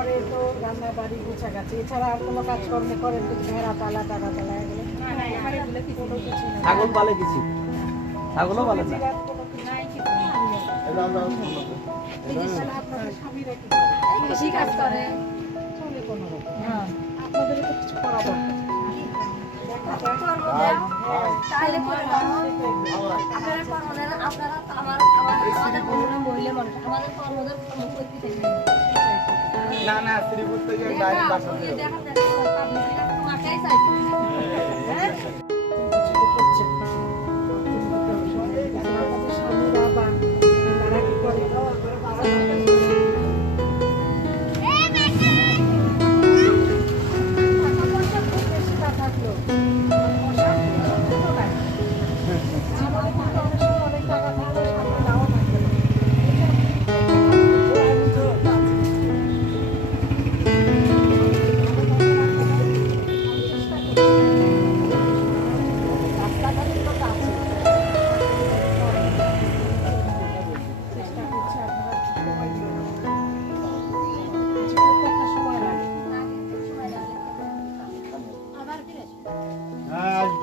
তো রান্না বাড়ি গোছা গাছে এছাড়া আর কোনো কাজকর্ম করেন তো ভেড়া পালা টাকা পালা এগুলো কোনো কিছু নেই। ছাগল পালে কিছু? ছাগলও পালে না? করে? কৃষি কাজ করে। চলে কোনো রকম। আপনাদের তো কিছু করা দরকার। করে আপনারা আমার আমার আমাদের বন্ধুরা মহিলা মানুষ। আমাদের কর্মদের করতে না না শ্রীপুর থেকে ডাইরেক্ট বাসা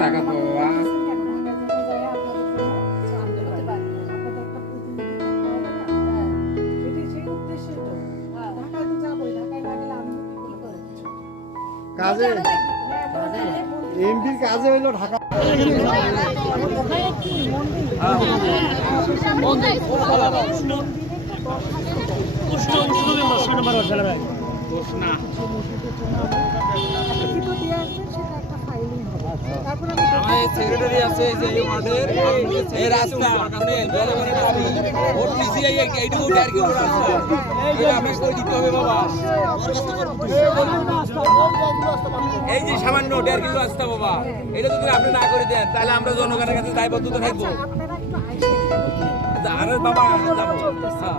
করে কিছু কাজে হ্যাঁ এমপির কাজে হইল ঢাকা আমার সেক্রেটারি আছে এই যে এই ওয়ার্ডের এই রাস্তা মানে জনগণের দাবি ভোট দিছি এইটুকু আর কি রাস্তা এটা আমি দিতে হবে বাবা? এই যে সামান্য দেড় কিলো রাস্তা বাবা এটা যদি আপনি না করে দেন তাহলে আমরা জনগণের কাছে দায়বদ্ধতা থাকব। আরে বাবা যাব। হ্যাঁ।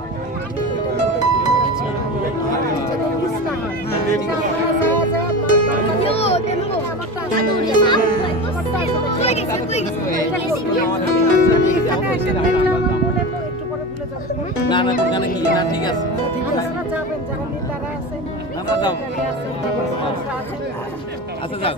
না না কোনখানে কি না ঠিক আছে। আমরা আচ্ছা আচ্ছা যাও।